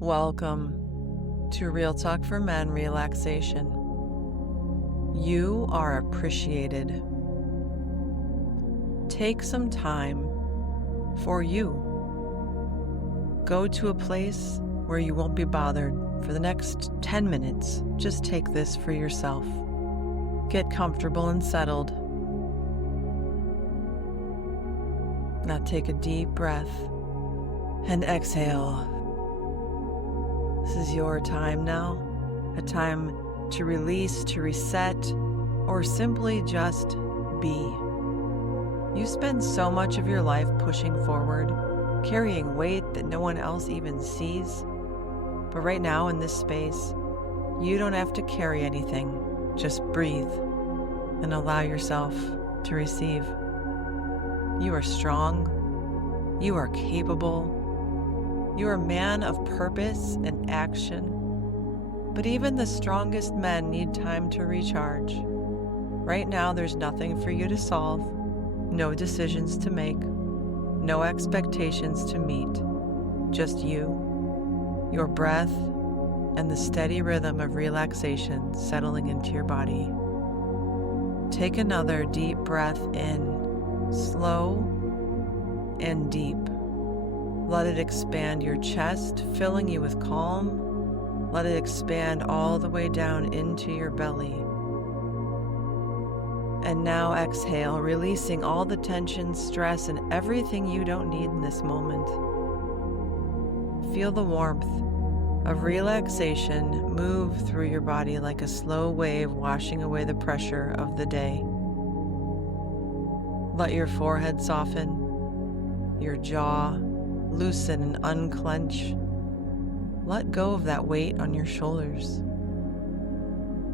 Welcome to Real Talk for Men Relaxation. You are appreciated. Take some time for you. Go to a place where you won't be bothered for the next 10 minutes. Just take this for yourself. Get comfortable and settled. Now take a deep breath and exhale. This is your time now, a time to release, to reset, or simply just be. You spend so much of your life pushing forward, carrying weight that no one else even sees. But right now in this space, you don't have to carry anything. Just breathe and allow yourself to receive. You are strong. You are capable. You are a man of purpose and action. But even the strongest men need time to recharge. Right now, there's nothing for you to solve, no decisions to make, no expectations to meet. Just you, your breath, and the steady rhythm of relaxation settling into your body. Take another deep breath in, slow and deep. Let it expand your chest, filling you with calm. Let it expand all the way down into your belly. And now exhale, releasing all the tension, stress, and everything you don't need in this moment. Feel the warmth of relaxation move through your body like a slow wave washing away the pressure of the day. Let your forehead soften, your jaw loosen and unclench. Let go of that weight on your shoulders.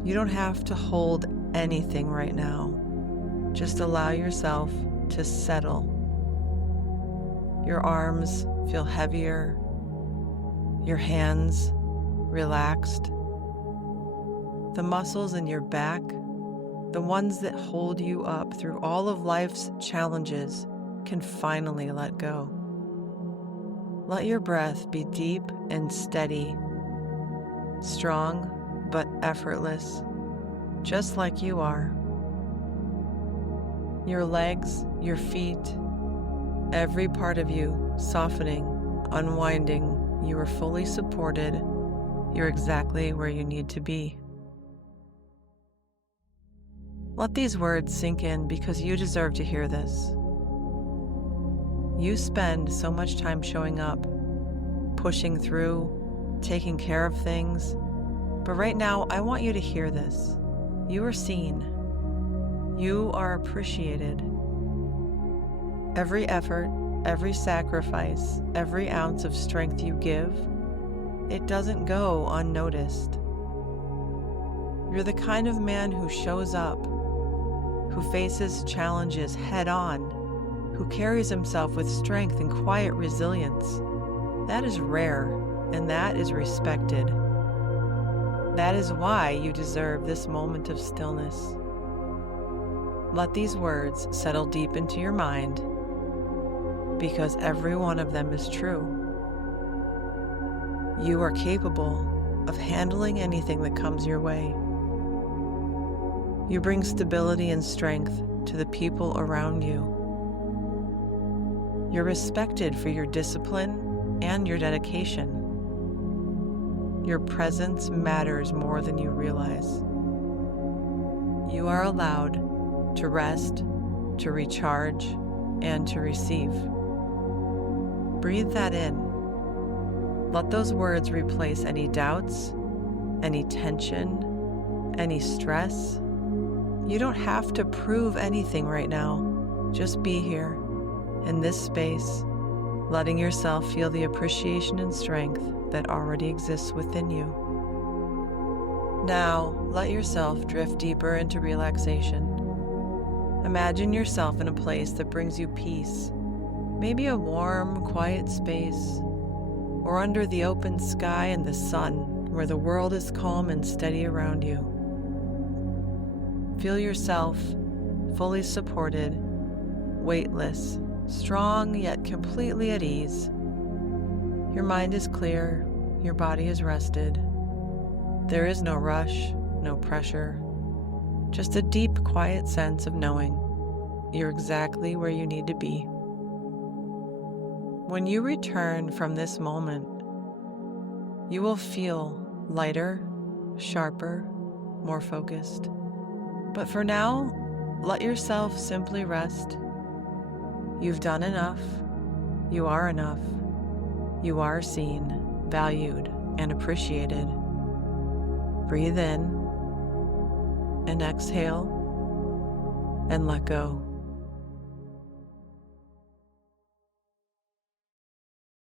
You don't have to hold anything right now. Just allow yourself to settle. Your arms feel heavier, your hands relaxed. The muscles in your back, the ones that hold you up through all of life's challenges, can finally let go. Let your breath be deep and steady, strong but effortless, just like you are. Your legs, your feet, every part of you softening, unwinding. You are fully supported. You're exactly where you need to be. Let these words sink in because you deserve to hear this. You spend so much time showing up, pushing through, taking care of things. But right now, I want you to hear this. You are seen. You are appreciated. Every effort, every sacrifice, every ounce of strength you give, it doesn't go unnoticed. You're the kind of man who shows up, who faces challenges head on, who carries himself with strength and quiet resilience. That is rare, and that is respected. That is why you deserve this moment of stillness. Let these words settle deep into your mind, because every one of them is true. You are capable of handling anything that comes your way. You bring stability and strength to the people around you. You're respected for your discipline and your dedication. Your presence matters more than you realize. You are allowed to rest, to recharge, and to receive. Breathe that in. Let those words replace any doubts, any tension, any stress. You don't have to prove anything right now. Just be here, in this space, letting yourself feel the appreciation and strength that already exists within you. Now, let yourself drift deeper into relaxation. Imagine yourself in a place that brings you peace, maybe a warm, quiet space, or under the open sky and the sun, where the world is calm and steady around you. Feel yourself fully supported, weightless, strong yet completely at ease. Your mind is clear, your body is rested. There is no rush, no pressure, just a deep, quiet sense of knowing you're exactly where you need to be. When you return from this moment, you will feel lighter, sharper, more focused. But for now, let yourself simply rest. You've done enough. You are enough. You are seen, valued, and appreciated. Breathe in and exhale and let go.